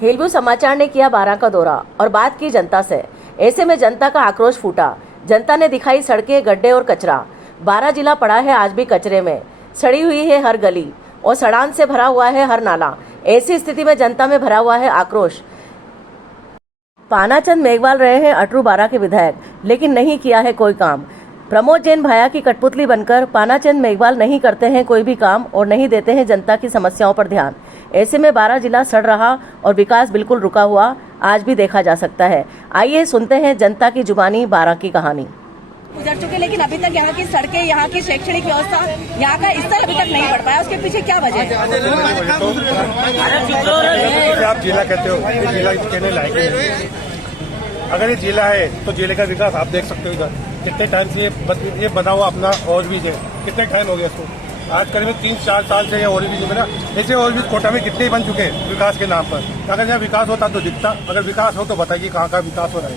Hillview समाचार ने किया बारां का दौरा और बात की जनता से। ऐसे में जनता का आक्रोश फूटा। जनता ने दिखाई सड़कें, गड्ढे और कचरा। बारां जिला पड़ा है आज भी कचरे में। सड़ी हुई है हर गली और सड़ान से भरा हुआ है हर नाला। ऐसी स्थिति में जनता में भरा हुआ है आक्रोश। पानाचंद मेघवाल रहे हैं अटरू बारां के विधायक, लेकिन नहीं किया है कोई काम। प्रमोद जैन भाया की कठपुतली बनकर पानाचंद मेघवाल नहीं करते हैं कोई भी काम और नहीं देते हैं जनता की समस्याओं पर ध्यान। ऐसे में बारां जिला सड़ रहा और विकास बिल्कुल रुका हुआ आज भी देखा जा सकता है। आइए सुनते हैं जनता की जुबानी बारां की कहानी। गुजर चुके, लेकिन अभी तक यहाँ की सड़कें, यहाँ की शैक्षणिक व्यवस्था, यहाँ का स्तर अभी तक नहीं बढ़ पाया। उसके पीछे क्या वजह है? आप जिला कहते हो, जिला कहने लायक है। अगर ये जिला है तो जिले का विकास आप देख सकते हो। इधर कितने टाइम से ये बना हुआ अपना ओवरब्रिज है, कितने टाइम हो गया इसको? आज करीब 3-4 साल से यह ओवरब्रिज बना। ऐसे ओवरब्रिज कोटा में कितने बन चुके हैं विकास के नाम पर। अगर यहाँ विकास होता तो दिखता। अगर विकास हो तो बताइए कहाँ का विकास हो रहा है।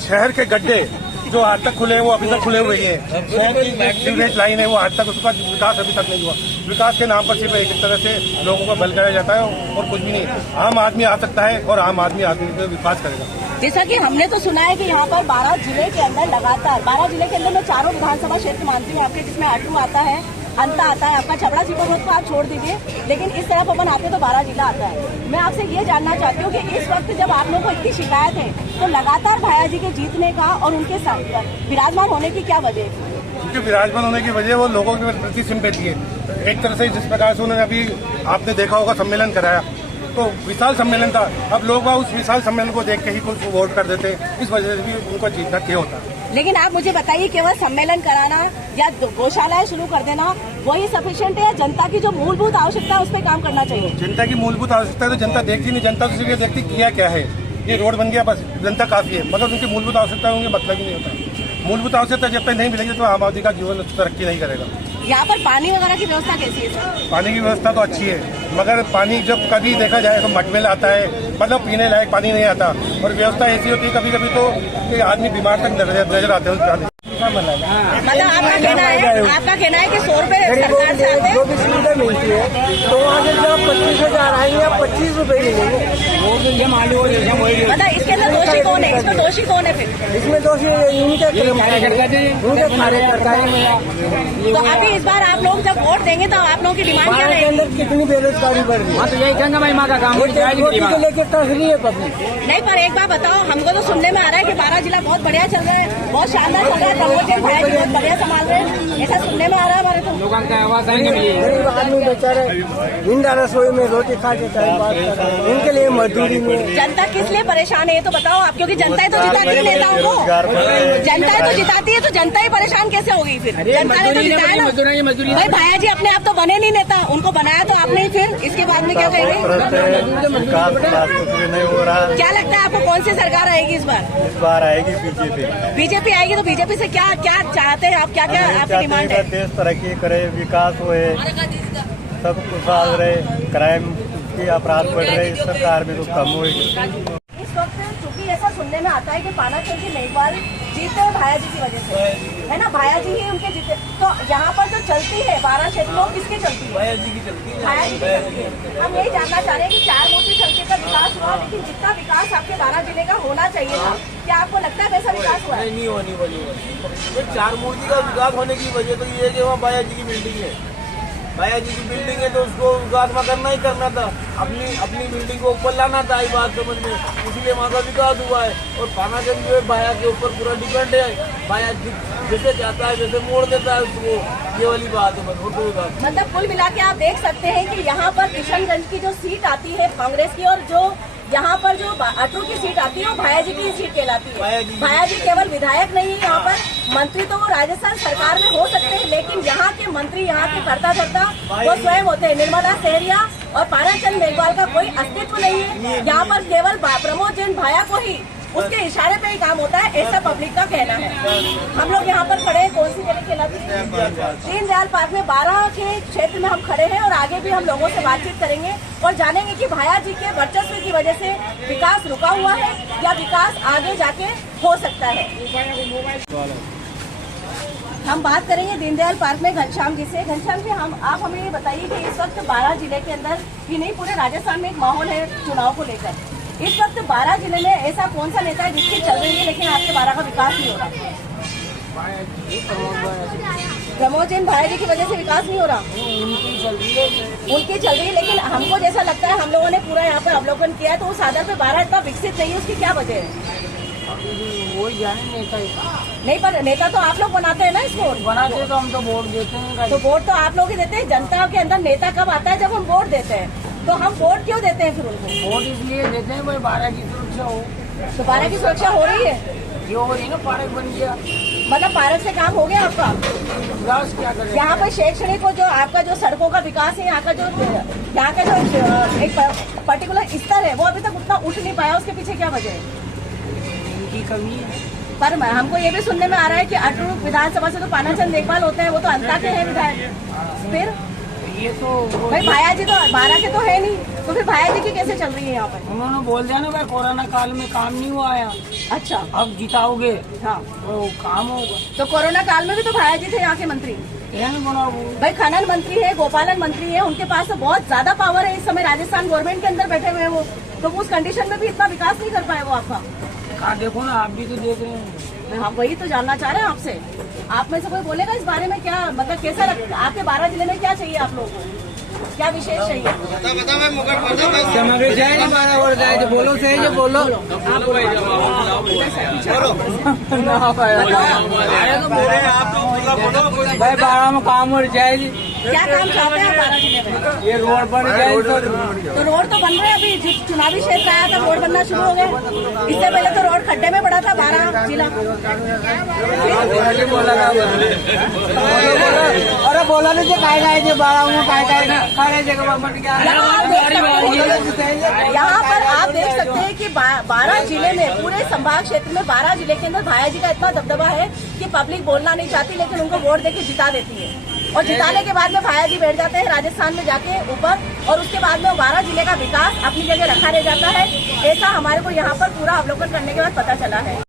शहर के गड्ढे जो आज तक खुले हैं वो अभी तक खुले हुए हैं। शहर की सीवरेज लाइन है वो आज तक, उसका विकास अभी तक नहीं हुआ। विकास के नाम पर सिर्फ एक तरह से लोगों को बल कराया जाता है और कुछ भी नहीं। आम आदमी आ सकता है और आम आदमी विकास करेगा। जैसा कि हमने तो सुना है कि यहाँ पर बारां जिले के अंदर लगातार, बारां जिले के अंदर मैं 4 विधानसभा क्षेत्र मानती हूँ आपके, जिसमें अटरू आता है, अंता आता है, आपका छपड़ा सीपापुर को आप छोड़ दीजिए, लेकिन इस तरफ अपन आते तो बारां जिला आता है। मैं आपसे ये जानना चाहती हूँ कि इस वक्त जब आप लोगों को इतनी शिकायत है तो लगातार भाया जी के जीतने का और उनके विराजमान होने की क्या वजह है? उनके विराजमान होने की वजह वो लोगों के प्रति सिंपैथी है। एक तरह से जिस प्रकार से उन्होंने अभी आपने देखा होगा सम्मेलन कराया तो विशाल सम्मेलन था। अब लोग उस विशाल सम्मेलन को देख के ही कुछ वोट कर देते हैं। इस वजह से भी उनको जीतना क्या होता है। लेकिन आप मुझे बताइए, केवल सम्मेलन कराना या गौशालाएं शुरू कर देना वही सफिशिएंट है या जनता की जो मूलभूत आवश्यकता है उस पर काम करना चाहिए? जनता की मूलभूत आवश्यकता है तो जनता देखती नहीं। जनता तो देखती किया क्या है, ये रोड बन गया बस, जनता काफी है, मगर उनकी मूलभूत आवश्यकता उनके मतलब ही नहीं होता। मूलभूत आवश्यकता जब तक नहीं मिलेगी तो आम आदमी का जीवन तरक्की नहीं करेगा। यहाँ पर पानी वगैरह की व्यवस्था कैसी है? पानी की व्यवस्था तो अच्छी है, मगर पानी जब कभी देखा जाए तो मटमेल आता है, मतलब पीने लायक पानी नहीं आता। और व्यवस्था ऐसी होती है कभी कभी तो कि आदमी बीमार तक नजर आते हैं। मतलब आपका कहना है कि 100 रुपए सरकार से आते हैं, जो भी सुविधा मिलती है तो वहाँ से जब 25,000 आएंगे या 25 रुपए मिलेंगे। मतलब इसके अंदर दोषी कौन है? इसमें दोषी कौन है? फिर इसमें दोषी उनके तो अभी इस बार आप लोग जब वोट देंगे तो आप लोगों की डिमांड क्या रहेगी? अंदर कितनी बेरोजगारी बढ़ रही है तो यही कहना भाई माँ का काम लेकर टस रही है पब्लिक। नहीं, पर एक बार बताओ, हमको तो सुनने में आ रहा है कि बारां जिला बहुत बढ़िया चल रहा है, बहुत शानदार चल रहा है, प्रमोद जैन भाई बहुत बढ़िया संभाल रहे हैं, ऐसा सुनने में आ रहा है हमारे को। गरीब आदमी बेचारे जिंदा रसोई में रोटी खा के टाइम पास कर रहे हैं, इनके लिए मजदूरी में। जनता किस लिए परेशान है ये तो बताओ आप, क्योंकि जनता ही तो जिताती है नेताओं को। जनता ही तो जिताती है तो जनता ही परेशान कैसे होगी? फिर जनता ने तो जिताया ना भाई। भाया जी अपने आप तो बने नहीं नेता, उनको बनाया तो आपने ही। फिर इसके बाद में क्या कहेंगे? क्या लगता है आपको कौन सी सरकार आएगी इस बार? इस बार आएगी बीजेपी। बीजेपी आएगी तो बीजेपी से क्या क्या चाहते हैं आप? क्या क्या आपकी डिमांड है? देश तरक्की करे, विकास होए, सब खुशहाल रहे, क्राइम की अपराध बढ़ रहे, सरकार में तो कम होगी। इस वक्त चूंकि ऐसा सुनने में आता है कि पानाचंद मेघवाल जीते हैं भाया जी की वजह से, है ना? भाया जी ही उनके जीते, तो यहाँ पर जो चलती है बारां क्षेत्र में किसकी चलती है? भाया जी की चलती है। भाया जी की चलती है। हम यही जानना चाह रहे हैं कि 4 मूर्ति सड़कें का विकास हुआ, लेकिन जितना विकास आपके बारां जिले का होना चाहिए था, क्या आपको लगता है वैसा विकास हुआ? नहीं होनी वाली। 4 मूर्ति का विकास होने की वजह तो ये है कि वहाँ भाया जी की बिल्डिंग है। भाया जी की बिल्डिंग है तो उसको विकास में करना ही करना था, अपनी बिल्डिंग को ऊपर लाना था, ये बात समझ में, इसीलिए वहाँ का विकास हुआ है। और पानाचंद जो है भाया के ऊपर पूरा डिपेंड है। भाया जैसे चाहता है जैसे मोड़ देता है उसको, ये वाली बात है। मतलब कुल मिला के आप देख सकते हैं कि यहाँ पर किशनगंज की जो सीट आती है कांग्रेस की, और जो यहाँ पर जो अटरू की सीट आती है वो भाया जी की सीट कहलाती है। भाया जी केवल विधायक नहीं है, यहाँ पर मंत्री तो वो राजस्थान सरकार में हो सकते हैं, लेकिन यहाँ के मंत्री, यहाँ के कर्ता धर्ता वो स्वयं होते हैं। निर्मला सहरिया और पानाचंद मेघवाल का कोई अस्तित्व नहीं है यहाँ पर, केवल प्रमोद जैन भाया को ही उसके इशारे पे ही काम होता है, ऐसा पब्लिक का कहना है। हम लोग यहाँ पर खड़े हैं, कौन सी जगह कहलाती है? दीनदयाल पार्क में बारां के क्षेत्र में हम खड़े हैं और आगे भी हम लोगों से बातचीत करेंगे और जानेंगे कि भाया जी के वर्चस्व की वजह से विकास रुका हुआ है या विकास आगे जाके हो सकता है। हम बात करेंगे दीनदयाल पार्क में घनश्याम जी से। घनश्याम जी, आप हमें ये बताइए कि इस वक्त 12 जिले के अंदर ही नहीं, पूरे राजस्थान में एक माहौल है चुनाव को लेकर। इस वक्त 12 जिले में ऐसा कौन सा नेता है जिसकी चल रही है लेकिन आपके 12 का विकास नहीं हो रहा? प्रमोद जैन भाया जी की वजह से विकास नहीं हो रहा? उनकी चल रही है, लेकिन हमको जैसा लगता है, हम लोगों ने पूरा यहाँ पर अवलोकन किया है, तो उस आधार पर 12 इतना विकसित नहीं है। उसकी क्या वजह है? वही जाने नेता नहीं, पर नेता तो आप लोग बनाते हैं ना इसको। बनाते तो हम तो वोट देते हैं। तो वोट तो आप लोग ही देते हैं। जनता के अंदर नेता कब आता है? जब हम वोट देते हैं। तो हम वोट क्यों देते हैं फिर उनको? वोट इसलिए देते हैं भाई 12 की सुरक्षा हो। तो 12 की सुरक्षा हो रही है? जो हो रही है ना, पार्क बन गया, मतलब पार्क से काम हो गया आपका? विकास क्या करें? यहाँ पर शैक्षणिक और जो आपका जो सड़कों का विकास है, यहाँ का जो एक पर्टिकुलर स्तर है, वो अभी तक उतना उठ नहीं पाया। उसके पीछे क्या वजह है? इनकी कमी है। पर हमको ये भी सुनने में आ रहा है कि अटरू विधानसभा से तो पानाचंद देखभाल होते हैं, वो तो अंता के हैं विधायक। फिर ये तो भाई भाया जी तो 12 के तो है नहीं, तो फिर भाया जी की कैसे चल रही है यहाँ पर? उन्होंने बोल दिया ना भाई, कोरोना काल में काम नहीं हुआ है। अच्छा, अब जिताओगे हाँ, तो काम होगा। तो कोरोना काल में भी तो भाया जी थे यहाँ के मंत्री। भाई खनन मंत्री है, गोपालन मंत्री है, उनके पास तो बहुत ज्यादा पावर है। इस समय राजस्थान गवर्नमेंट के अंदर बैठे हुए हैं वो, तो उस कंडीशन में भी इतना विकास नहीं कर पाए वो आपका। देखो ना, आप भी तो देख रहे हैं। हम वही तो जानना चाह रहे हैं आपसे। आप में से कोई बोलेगा इस बारे में? क्या मतलब कैसा आपके 12 जिले में क्या चाहिए आप लोगों को? क्या विशेष चाहिए? बोलो सही जो बोलो। भाई 12 में काम हो जाएगी। क्या काम चाहते हैं 12 जिले में? ये रोड बन जाएगी। तो रोड तो बन रहे हैं। अभी जो चुनावी क्षेत्र आया था रोड बनना शुरू हो गया। इससे पहले तो रोड खड्डे में पड़ा था 12 जिला। अरे बोला नहीं काय जो 12 में काय जगह बन गया। यहाँ पर आप देख सकते हैं कि 12 जिले में, पूरे संभाग क्षेत्र में 12 जिले के अंदर भाया जी का इतना दबदबा है कि पब्लिक बोलना नहीं चाहती, लेकिन उनको वोट देके जिता देती है। और जिताने के बाद में भाया जी बैठ जाते हैं राजस्थान में जाके ऊपर, और उसके बाद में 12 जिले का विकास अपनी जगह रखा रह जाता है। ऐसा हमारे को यहाँ पर पूरा अवलोकन करने के बाद पता चला है।